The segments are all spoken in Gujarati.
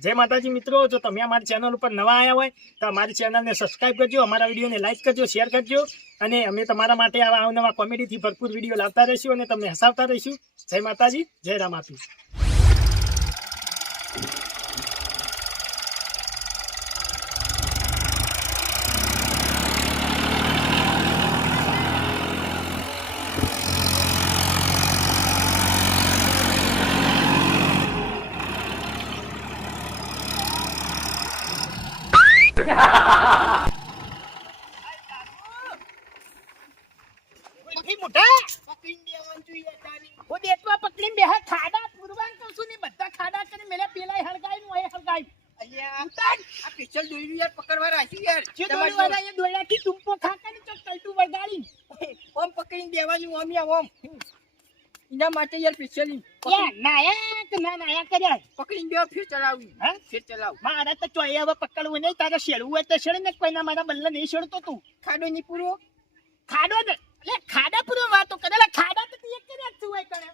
જય માતાજી મિત્રો, જો તમે અમારી ચેનલ ઉપર નવા આવ્યા હોય તો અમારી ચેનલને સબસ્ક્રાઇબ કરજો, અમારા વિડીયોને લાઈક કરજો, શેર કરજો અને અમે તમારા માટે આવા અવનવા કોમેડીથી ભરપૂર વિડીયો લાવતા રહીશું અને તમને હસાવતા રહીશું. જય માતાજી, જય રામ આપી. એના માટે યાર સ્પેશિયલી નાયક ના નાયક કર્યા પકડીને બે ફેર ચલાવી ફેર ચલાવ મારા તો ચોય હવે પકડવું નહીં, તારે શેડવું હોય તો શેડ ને કોઈના મારા બલ્લા નહીં શેડતો તું. ખાડો ની પૂરો ખાડો ને એટલે ખાડા પૂરો વાતો કરેલા ખાડા તો તું એક કર્યા તું હોય કરે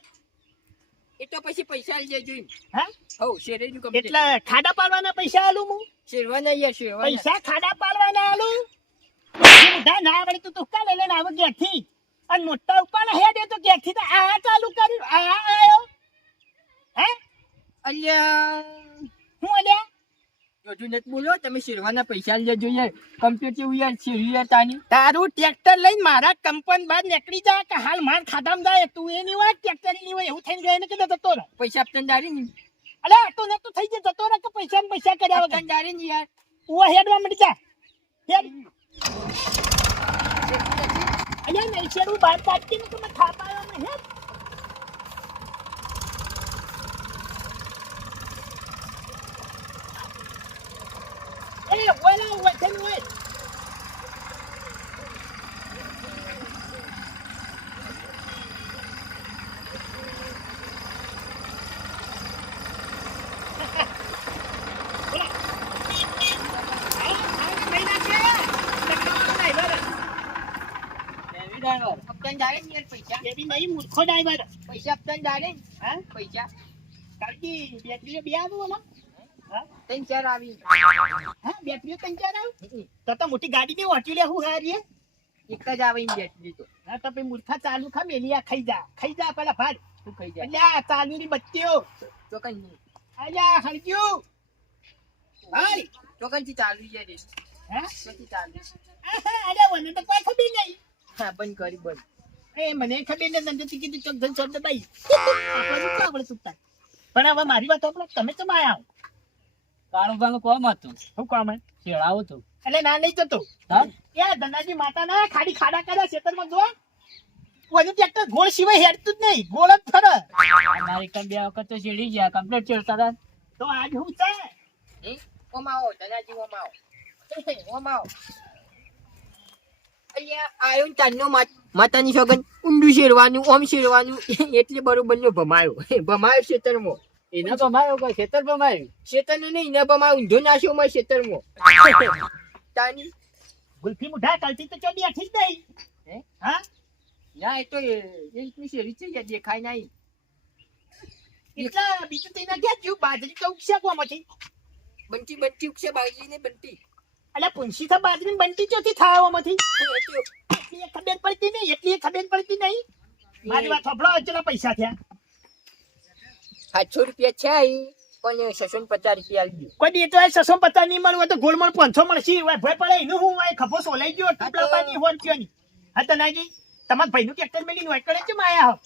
એ તો પછી પૈસા લઈ જજો હા હો શેરે નું કમ્પ્લીટ એટલે ખાડા પાડવાના પૈસા આલું હું શેરવાના યાર શેરવાના પૈસા ખાડા પાડવાના આલું બધા ના આવડે તો તું કાલે લઈને આવો ઘેરથી અને મોટા ઉપર હેડે તો ઘેરથી તો આ ચાલુ કર્યું આ આયો હે અલ્યા હું અલ્યા જોજો ને બોલો તમે શેરવાના પૈસા લઈ જજો યાર કમ્પ્લીટ કેવું યાર શેરી યાર તાની તારું ટ્રેક્ટર લઈને મારા કંપન બહાર નીકળી જા કે હાલ માર ખાધામ જાય તું એ નહીં હોય ટ્રેક્ટર ની હોય એવું થઈને ગયો ને કે જતો રહે પૈસા આપતા ડારી ને અલે તું ને તું થઈ જાય જતો રહે કે પૈસા ને પૈસા કર્યા આપતા વગર ડારી ને યાર ઓ હેડવા મળી જા હેડ અલ્યા નહીં શેરું બહાર કાઢતી ને તમે થાપાયો ને હેડ એ ઓલા વચન હોય આપતા ડારે ને યાર પૈસા એ બી નહીં મૂર્ખો ડ્રાઈવર પૈસા આપતા ડારે હા પૈસા કાલકી બેટરીઓ બે આવું ઓલા હા ત્રણ ચાર આવી હા બેટરીઓ ત્રણ ચાર આવું તો મોટી ગાડી ની ઓટી લે હું હારીએ એક જ આવે એમ બેટરી તો હા તો પછી મૂર્ખા ચાલુ ખા મેલિયા ખાઈ જા પેલા ભાડ તું ખાઈ જાય અલ્યા ચાલુ ની બત્તીઓ ચોકન ની અલ્યા હરગ્યું ભાઈ ચોકન થી ચાલુ જાય રે હા પછી ચાલુ અરે મને તો કોઈ ખબર નહીં હા બંધ કરી બંધ એ મને ખબર ને તને તો કીધું ચોક ધન શબ્દ ભાઈ આપણે સુતા પણ હવે મારી વાત આપણે તમે તો આયા કાળુભાનું કોમ હતું શું કામ હે શેળાવો તો એટલે ના નહીં જતો હા એ ધનાજી માતા ના ખાડી ખાડા કર્યા ખેતરમાં જો ઓનું ટ્રેક્ટર ગોળ સિવાય હેડતું જ નહીં ગોળ જ ફરે મારી કન બે વખત તો શેડી ગયા કમ્પ્લીટ ચડતા હતા તો આજ હું છે ઓમ આવો ધનાજી ઓમ આવો ઓમ આવો અલ્યા આયો તાનો માતાની સોગન ઊંડું શેરવાનું ઓમ શેરવાનું એટલે બરોબર નો ભમાયો ખેતરમાં એના ભમાયો કે ખેતર ભમાયું ખેતર નું નહીં એના ભમાયો ઊંધો નાખ્યો માં ખેતરમાં તાની ગુલ્ફી મુઠા ચાલતી તો ચોડી આઠી જ નહીં હે હા ના એ તો એ શેરી છે યાર દેખાય નહીં એટલે બીજું તેના ક્યાં થયું બાજરી તો ઉગશે કોમાંથી બંટી બંટી ઉગશે બાજરી ને બંટી અલ્યા પુંસી તો બાજરી બંટી ચોથી થાવામાંથી એટલી ખબર પડતી નહીં એટલી ખબર પડતી નહીં મારી વાત સાંભળો ચલો પૈસા થયા 700 રૂપિયા છે પણ 650 રૂપિયા આવી કોઈ દી તો 650 નહીં મળવું તો ગોળમોળ 500 મળશે ભય પડે એનું હું હોય ખભો સોલાઈ ગયો ટુકડા પાની હોર કયો ની હા તો નાજી તમાર ભાઈનું ટ્રેક્ટર મેલી હોય કરે છે માયા હો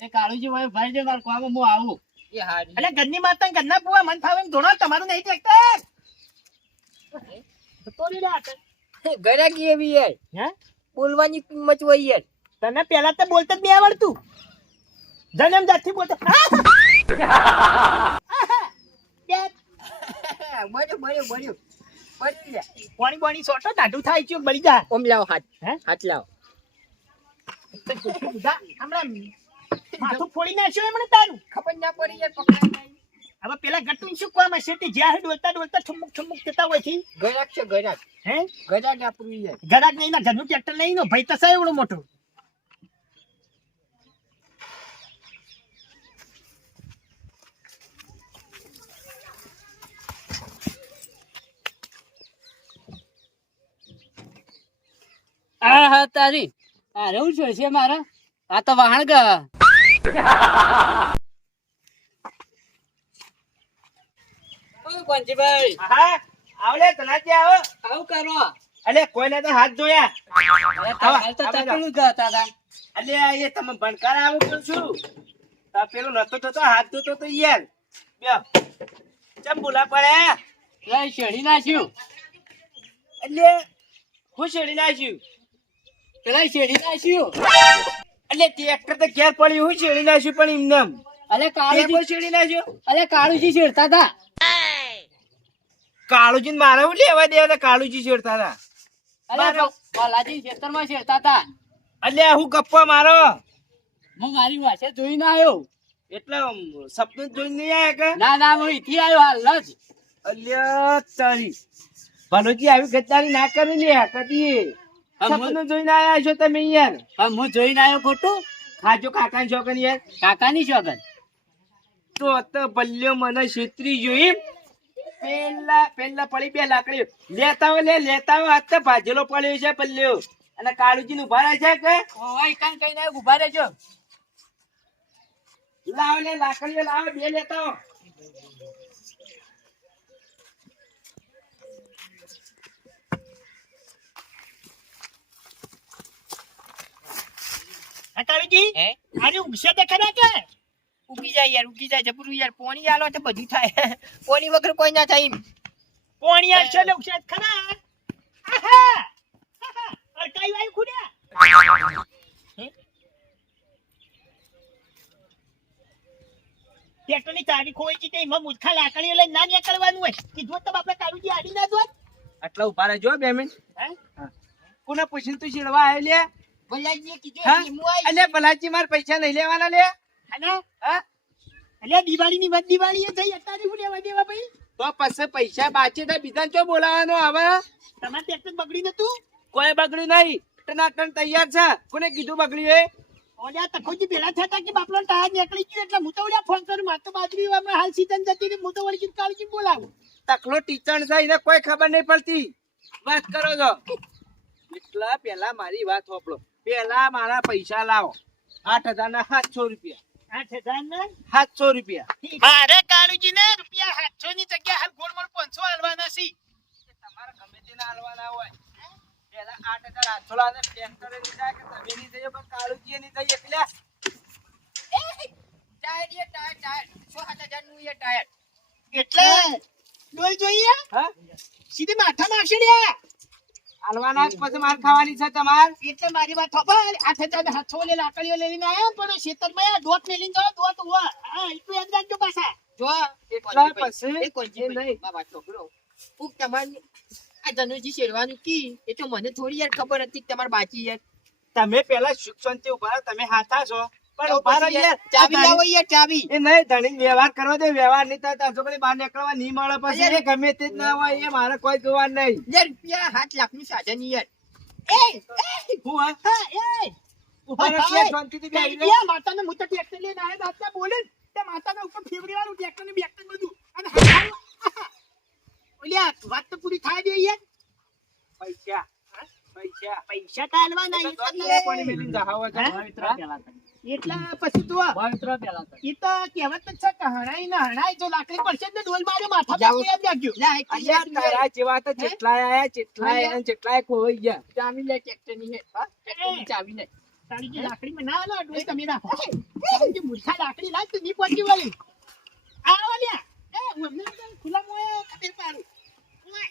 એ કાળુજી ભાઈ ભાઈ જે માર કોમ હું આવું એ હારી એટલે ઘરની માતા ઘરના પુઆ મન ફાવે એમ ધોણો તમારું નહીં ટ્રેક્ટર તો લે આ ગરાકી એવી યાર હે બોલવાની કિંમત હોય યાર તને પહેલા તો બોલતા જ નહીં આવડતું જન્મ જાતથી બોલતા બળ્યો પાણી પાણી સોટો ટાઢું થાય છે બળી જા ઓમ લાવો હાથ હે હાથ લાવો હમણાં માથું ફોડી નાખ્યો એમણે તારું ખબર ના પડી યાર પકડાય નહીં હવે પેલા ગટું શું કોમ હશે તે જ્યાં ડોલતા ડોલતા ઠુમુક ઠુમુક થતા હોય છે ગરાક છે ગરાક હે ગરાક આપણું યાર ગરાક નહીં ના ઘરનું ટ્રેક્ટર નહીં નો ભાઈ તસા એવડો મોટો આ હા તારી આ રહેવું છે મારા આ તો વાહણ ગા પંચભાઈ હા આવલે તલાટી આવો આવું કરો અલે કોઈને તો હાથ ધોયા હાલ તો ચકલું જ હતા તા. અલે એ તમે ભણકાર આવું કરું છું આ પેલું નતો થતો હાથ ધોતો તો યાર બે ચમ બોલા પડે લઈ શેડી નાખ્યું એટલે હું શેડી નાખ્યું પેલા શેડી નાખ્યું એટલે ટ્રેક્ટર તો ઘેર પડ્યું હું શેડી નાખ્યું પણ એમને અલે કાળુજી શેડી નાખ્યું અલે કાળુજી શેડતા હતા કાળુજી ને મારે હું લેવા દેવા કાળુજી શેડતા હતા અલે બાલાજી ખેતરમાં શેડતા હતા એટલે હું ગપ્પા મારો હું મારી વાસે જોઈને આવ્યો એટલે સપનું જોઈને નહીં આયા કે ના ના હું ઈથી આવ્યો હાલ જ અલ્યા તારી ભલોજી આવી ગદ્દારી ના કરી લે કદી સપનું જોઈને આયા છો તમે યાર પણ હું જોઈને આવ્યો ખોટું ખાજો કાકાની છોકરી યાર કાકાની શોગન તો બલ્યો મને છેતરી જોઈ પેલા પડી બે લાકડી લેતા હો આજ તો ભાજેલો પડ્યો છે બલ્યો અને કાળુજી નું ઉભા છે કે ઓય કાન કઈ ના ઉભા રહેજો લાવો લે લાકડીઓ લાવો બે લેતા હો કાળુજી હે આજે ઊંઘશે તો ખરા કે ઉગી જાય જબરું યાર પોણી આલો તો બધું થાય પોણી વગર કોઈ ના થાય પોણી આવશે ને ઊંઘશે તો ખરા આહા અડકાઈ વાય ખુડ્યા ટ્રેક્ટરની ચાવી ખોઈ છે એમાં મૂર્ખા લાકડીઓ લઈને ના નીકળવાનું હોય કીધું તો બાપા કાળુજી આડી ના જોત આટલા ઉભા રહેજો 2 મિનિટ હે કોને પૂછીને તું શેડવા આવ્યો લે ભલાજીએ કીધું હા? એટલે હું આવી. અલે ભલાજી માર પૈસા નહીં લેવાના લે અને હા એટલે દિવાળીની વધ દિવાળી થઈ અત્યારે શું લેવા દેવા ભાઈ તો પછી પૈસા બાચે તો બીજા ચો બોલાવાનો હવે તમારે ટ્રેક્ટર બગડી નતું કોઈ બગડ્યું નહીં ટનાટન તૈયાર છે કોને કીધું બગડ્યું એ ઓલ્યા તખોજી ભેળા થયા તા કે બાપલો ટાયર નીકળી ગયો એટલે હું તો ઓલ્યા ફોન કરું માર તો બાજરી હમણાં હાલ સીઝન જતી રહી હું તો વળી કાળજી બોલાવું તકલો ટીચણ છે એને કોઈ ખબર નહીં પડતી વાત કરો છો એટલા પેલા મારી વાત હોપલો પેલા મારા પૈસા લાવો 8,000 ના 700 રૂપિયા 8,000 ને 700 રૂપિયા મારે કાળુજી ને રૂપિયા 700 ની જગ્યા હાલ ગોળ મોળ 500 હાલવાના છે તમારે ગમે તેના હાલવાના હોય પેલા 8,800 લાવે ટ્રેક્ટર ની જાય કે તમે ની જઈએ પણ કાળુજી ની જઈએ એટલે ટાયર 6,000 નું એ ટાયર એટલે ડોલ જોઈએ હા સીધી માથા મારશે લ્યા હાલવાના જ પછી માર ખાવાની છે તમાર એટલે મારી વાત ખબર 8,700 લે લાકડીઓ લઈને આયા પણ ખેતરમાં આ દોત મેલીને ગયો દોત ઉવા હા એટલું યાદ રાખજો પાછા જો એટલા પછી એ કોંજી નહીં બાબા છોકરો ઉક તમારી આ ધનુજી શેરવાનું કી એ તો મને થોડી યાર ખબર હતી કે તમાર બાકી યાર તમે પેલા શિક્ષણથી ઉભા રહો, તમે હાથા છો પણ ઉભા રહો યાર ચાવી લાવો યાર ચાવી એ નહીં ધણી વ્યવહાર કરવા દે વ્યવહાર નહીં થાય તો છોકરી બહાર નીકળવા નહીં મળે પછી એ ગમે તે જ ના હોય એ મારે કોઈ જોવા નહીં યાર રૂપિયા 7 લાખ નું સાધન યાર હું હા હા એ ઉભા રહો યાર, શાંતિથી બેસી રહો. માતાને હું તો ટ્રેક્ટર લઈને આવ્યા દાદા બોલે ને તે માતાને ઉપર ફેવરી વાળું ટ્રેક્ટર ને બેક્ટર બધું અને હાથાળું. ઓલ્યા વાત તો પૂરી થાય દે યાર પૈસા પૈસા પૈસા તો હાલવાના તો ઈ દોઢ તો લાખ પાણી મેલીને જાવ છો. એટલા પછી તો ઈ તો કહેવત જ છે કે હણાઈ ને હણાઈ જો લાકડી પડશે ને ડોલ મારે માથા પર યાદ રાખજો અહીંયા તારા જેવા તો જેટલાય આયા જેટલાય અને જેટલાય ખોવાઈ ગયા ચાવી લે ટ્રેક્ટર ની હે હા ટ્રેક્ટર ની ચાવી લે તારી જે લાકડીમાં ના હાલો ડોલ તમે રાખો તારી જે મૂર્ખા લાકડી લાગ તો ની પહોંચી વળી આવો લ્યા એ અમને ખુલ્લા મોએ કપેર પાડું ઓય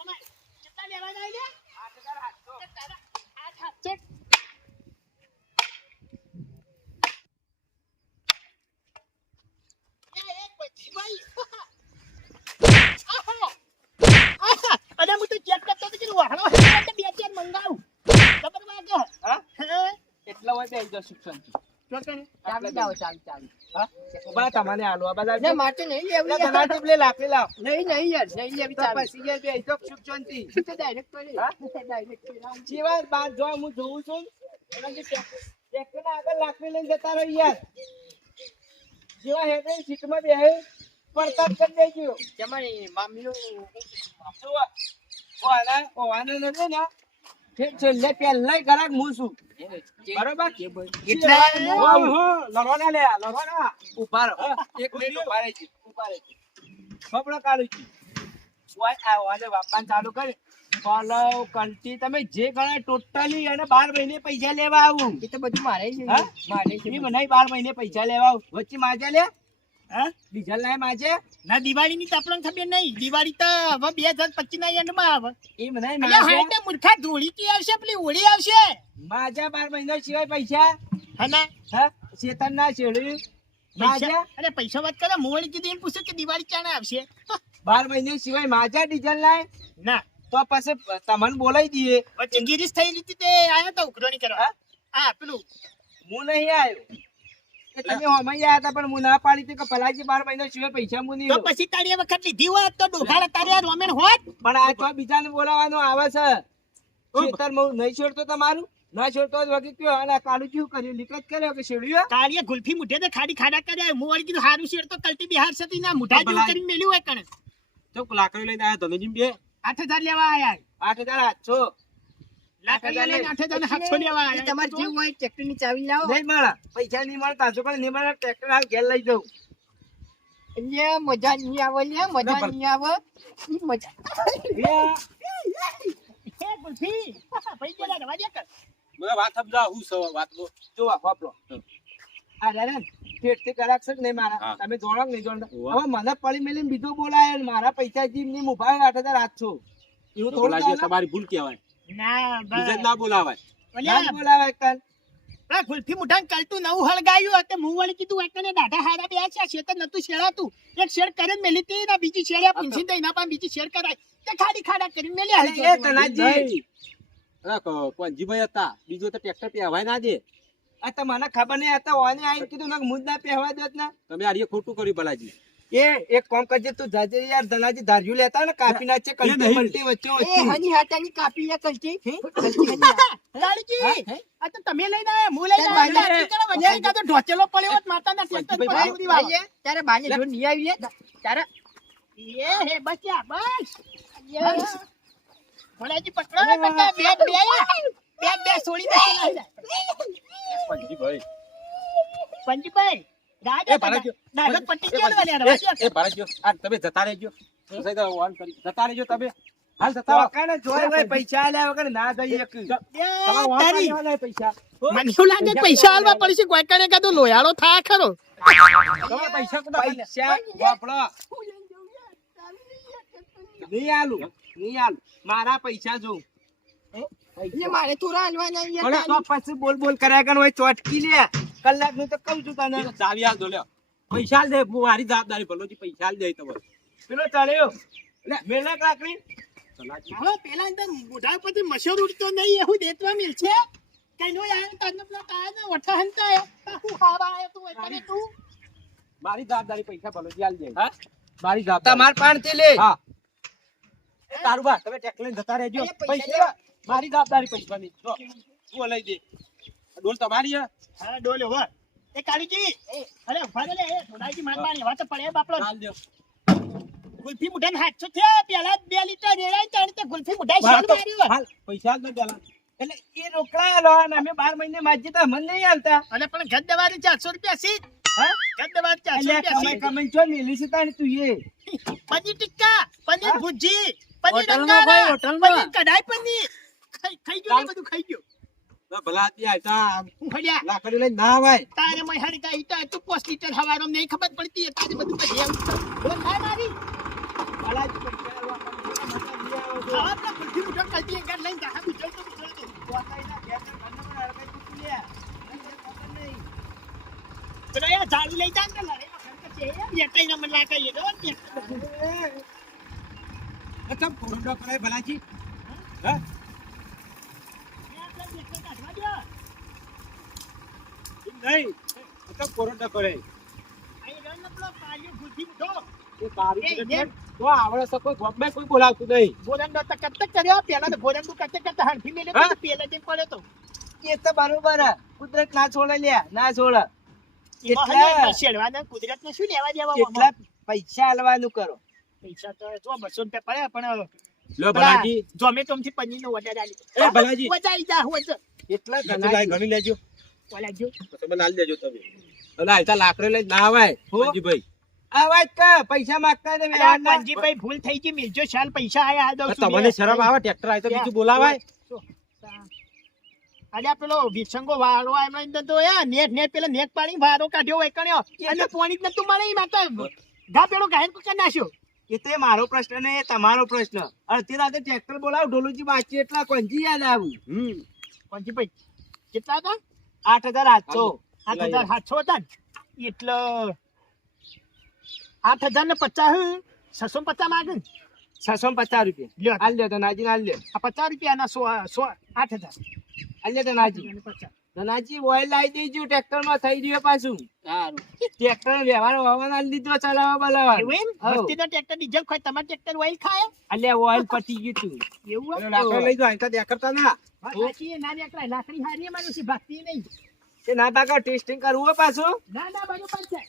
ઓય કેટલા લેવાના લ્યા 8,800 અરે હું તો ચેક કરતો હતો કે વાહનો બે ચાર મંગાવું ખબર વાગે હા હા એટલા હોય બેસી જાઓ શિક્ષણથી. ચોકને ચાવી લાવો ચાવી હા ઉભા તમને હાલવા બધા ના માટે નહીં લેવી એટલે ધનાજી પેલી લાકડી લાવ નહીં યાર નહીં લેવી તો ચાવી પછી યાર બેસી જાઓ શિક્ષણથી. તો ડાયરેક્ટ કરી હા? ડાયરેક્ટ કરી જેવા બાર જો હું જોઉં છું એના જે ટ્રેક્ટરના આગળ લાકડી લઈને જતા રહો યાર જેવા હેડે સીટમાં બેહે પડતા જ કરી દેજો. તમારી મામીનું જુઓ, ઓવાના નથી ને છેલ્લે પહેલા ગ્રાહક હું છું બરોબર એટલા લડવાના લે લડવાના ઉભા રહો એક મિનિટ ઉભા રહેજો ખબર કાઢું ઓય આવાને વાપન ચાલુ કરી ફોલો કલ્ટી તમે જે ગણે ટોટલી અને 12 મહિને પૈસા લેવા આવું એ તો બધું મારે છે હા? મારે છે ઈ મને 12 મહિને પૈસા લેવા આવું વચ્ચે માજે લે હા ડીઝલ લાય માજે ના દિવાળીની તો આપણને ખબર નહીં દિવાળી તો હવે 2025 ના એન્ડમાં આવે ઈ મને એટલે માજે હાટે મૂર્ખા ધૂળીથી આવશે પેલી હોળી આવશે માજા 12 મહિના સિવાય પૈસા હના હા શેતન ના શેડ્યું માજા પૈસા અરે પૈસા વાત કરે મોળી કીધું એમ પૂછે કે દિવાળી ક્યારે આવશે 12 મહિના સિવાય માજા ડીઝલ લાય ના તો પછી તમને બોલાવી દઈએ વચ્ચે ગિરીશ થઈ રીતે તે આયા તા ઉઘરાણી કરવા હા પેલું હું નહીં આવ્યો એ તમે હોમાઈ આયા હતા પણ હું ના પાડી હતી કે ભલાજી 12 મહિના સિવાય પૈસા હું નહીં તો લઉં. પછી તારી વખત લીધી હોત તો ડોભાડા તારે રોમેન હોત પણ આ તો બીજાને બોલાવવાનો આવે છે ખેતરમાં હું નહીં છોડતો તમારું ના છોડતો જ વગી કયો અને આ કાળું કેવું કર્યું લીક જ કર્યો કે શેડ્યું કાર્ય ગુલ્ફી મુઠે તે ખાડી ખાડા કર્યા હું વળી કીધું હારું શેર તો કલટી બિહાર સતી ના મુઠા જેવું કરીને મેલ્યું હોય કણે તો લાકડી લઈને આવ્યા તમે જીમ બે 8000 લેવા આયા 8800 લાકડીઓ લઈને 8700 લેવા એ આયા તમારે જેવું હોય ટ્રેક્ટર ની ચાવી લાવો નહીં મળે પૈસા નહીં મળતા જો પણ નહીં મળે ટ્રેક્ટર હાલ ઘેર લઈ જાઉં એટલે મજા નહીં આવે લે મજા નહીં આવે ઈ મજા હે ગુલ્ફી ભાઈ ગેલા રવા દે કર મને વાત સમજાવ હું સવા વાત જો વાપરો આ દાદા પેટથી કરાક છે કે નહીં મારા તમે જોડો કે નહીં જોડો હવે મને પડી મેલીને બીજો બોલાય અને મારા પૈસા જીમ ની મુભાઈ 8800 એવું થોડું ચાલે? તમારી ભૂલ કહેવાય ના બીજા ના બોલાવાય ના જ બોલાવાય કાલ આ ગુલ્ફી મુઠાન કલતું નવું હળગાયું હતું હું વળી કીધું એકને દાઢા હારા બે છે શેતર નતું શેડાતું એક શેડ કરીને મેલી તી ને બીજી શેડ પૂંછી દઈ ના પણ બીજી શેડ કરાય તે ખાડી ખાડા કરીને મેલી અરે એ તનાજી પંજીભાઈ હતા બીજો તો ટ્રેક્ટર પહેવાય ના દે આ તો મને ખબર નહીં હતા ઓને આઈને કીધું ના મુજ ના પહેવા દેત ના તમે આરીએ ખોટું કર્યું ભલાજી એ એક કામ કરજે તું જાજે યાર ધનાજી ધાર્યું લેતા ને કાપી નાખે કલટી નહીં. મલટી વચ્ચે એ વચ્ચે હની હાટાની કાપી લે કલટી કલટી હની લાડકી આ તો તમે લઈને આયા હું લઈને તારે આયા લાડકી કરો વજાઈ કા તો ઢોચેલો પડ્યો હોત માતાના ટ્રેક્ટર પર ભાઈ, બધી વાવ. તારે બાને જો નહીં આવી લે તારે એ હે બચ્યા બસ ભલાજી પકડો ને બેટા બે છોડી દે પંજીભાઈ પંજીભાઈ એ ભલાજી દાદા પટ્ટી કેમ વાલ્યા રવા દે એ ભલાજી આ તમે જતા રહેજો સહી તો ઓન કરી જતા રહેજો તમે હાલ જતા રહો. વખાણે જોઈ હોય પૈસા આલ્યા વગર ના દઈ એક તમારે વાંક તારી આલ્યા પૈસા મને એવું લાગે પૈસા આલવા પડશે કોઈ કણે કાતો લોયાળો થાય ખરો તમે પૈસા કોના પૈસા વાપરો નહીં આલું મારા પૈસા જોઉં એટલે મારે થોડા હાલવાના ભલે યાર તો પછી બોલ બોલ કર્યા કર હોય ચોટકી લે કલાક નું તો કહું છું તને ચાવી હાલ દો લ્યો પૈસા હાલ દે હું મારી જવાબદારી ભલોજી પૈસા હાલ દે તમારે પેલો ચાલ્યો લે મેલા કાકડી હવે પેલા અંદર મોઢા પરથી મશર ઉડતો નહીં એવું દેતવા મિલ છે કઈ નો આયો તને પેલા તાના વઠા હંતા હું ખાવા આયો તું એ કરે તું મારી જવાબદારી પૈસા ભલોજી હાલ દે હા મારી જવાબદારી તમાર પાણથી લે હા એ તારું બા તમે ટ્રેક્ટર લઈને જતા રહેજો અરે પૈસા પૈસા મારી જવાબદારી પૈસાની જો તું લઈ દે ડોલ તમારી હે હા ડોલ્યો વા એ કાળીજી અરે ઉભા રે એ થોડાજી મારવાની વાત પડે બાપડો હાલ દે ગુલ્ફી મુઠાન હાથસો છે પેલા 2 લીટર રેડાઈ તાણ તે ગુલ્ફી મુઠાઈ શોટ માર્યો હાલ પૈસા હાલ દો પેલા એટલે એ રોકડા લો અને અમે 12 મહિને માજી તો મને નહીં હાલતા અને પણ ઘર દવાની 400 રૂપિયા સીટ હા ઘર દવાની 400 એટલે રૂપિયા કમાઈ સીટ કમાઈ છો મેલી છે તાણી તું એ પનીર ટિક્કા પનીર ભુજી પનીર હોટલમાં અંગારા ભાઈ, હોટલમાં. પનીર કઢાઈ પનીર ખાઈ ગયો ને બધું ખાઈ ગયો તો ભલા આતી આવતા હું ખડ્યા લાકડી લઈને ના આવાય તારે મય હારી કા ઈટા તું 5 લીટર હવારો નહીં ખબર પડતી તારે બધું કઈ એમ બોલ ના મારી બાલાજી પૈસા આલવા માટે મજા લઈ આવો છો. ખાવા પેલા ગુલ્ફી મુઠાન કલતી એક લઈને જા બીજો તો પોતાના ઘેરના ઘરના પણ હડકાઈ તું લે. નહીં, ખબર નહીં. પેલો યાર ઝાડુ લઈ જા ને લડે છે એટાઈ ના મને લાગે એ દો ને અચ્છા ફોડો કરે ભલાજી હા નહીં અચ્છા કોરોના કરે એ તારી એ, રીતે તો આવડે છે કોઈ ગોમ કોઈ બોલાવતું નહીં ગોરંડો તો કટક કર્યો પેલા તો ગોરંડો કટક હણફી મેલે તો હા? પેલા જે પડ્યો તો એ તો બરોબર હે. કુદરત ના છોડે લે ના છોડે એટલા શેડવાના કુદરત ને શું લેવા દેવા એટલા પૈસા આલવાનું કરો પૈસા તો જો 200 રૂપિયા પડ્યા પણ લો ભલાજી ઝોમેટોમાંથી પનીરનો order આલી. એ ભલાજી. વધારી જા, હોય એટલા એટલું લાય ગણી લેજો ઓલા જો. તમે લાલ દેજો તમે અલા આયતા લાકડે લઈ ના આવાય ભાઈ આ વાત કા પૈસા માંગતા ને અલા, કાનજીભાઈ, ભૂલ થઈ ગઈ, મિલજો શાલ પૈસા આયા આ દઉં છું. તમને શરમ આવે ટ્રેક્ટર આય તો બીજું બોલાવાય અલ્યા પેલો વિસંગો વાળો આવ્યો એમ તો નેટ પેલા નેટ પાણી વારો કાઢ્યો હોય કણ્યો અને પોણી જ નતું મળે ઈ માટે ગા પેલો ગાયન કરી નાખ્યો. એ તો મારો પ્રશ્ન ને એ તમારો પ્રશ્ન અડધી રાતે ટ્રેક્ટર બોલાવ ઢોલુજી બાકી એટલા કોંજી યાદ આવું કાનજીભાઈ કેટલા હતા? 8,800 8,700 હતા ને એટલે 8,050 650 માંગે ને? 650 રૂપિયા લ્યો હાલ લ્યો તો નાજી હાલ લ્યો આ 50 રૂપિયાના 8,000 હાલ લ્યો તો નાજી અને 50. નાજી ઓઇલ લાવી દેજો ટ્રેક્ટર માં થઈ રહ્યો પાછું સારું ટ્રેક્ટર વ્યવહાર હોવાના લીધો ચલાવવા બોલાવા એવું એમ? વસ્તીનો ટ્રેક્ટર ડીઝલ ખાય, તમારે ટ્રેક્ટર ઓઇલ ખાય? અલ્યા ઓઇલ પતી ગયું તું એવું પેલો એમ? લાકડો લઈ જાઓ આયતા દે કરતા ના વાત સાચી છે, ના નીકળાય. લાકડી હારી અમારું છે, ભાગતી નહીં. એ ના બાકા ટેસ્ટિંગ કરવું હોય પાછું ના ના બરોબર છે.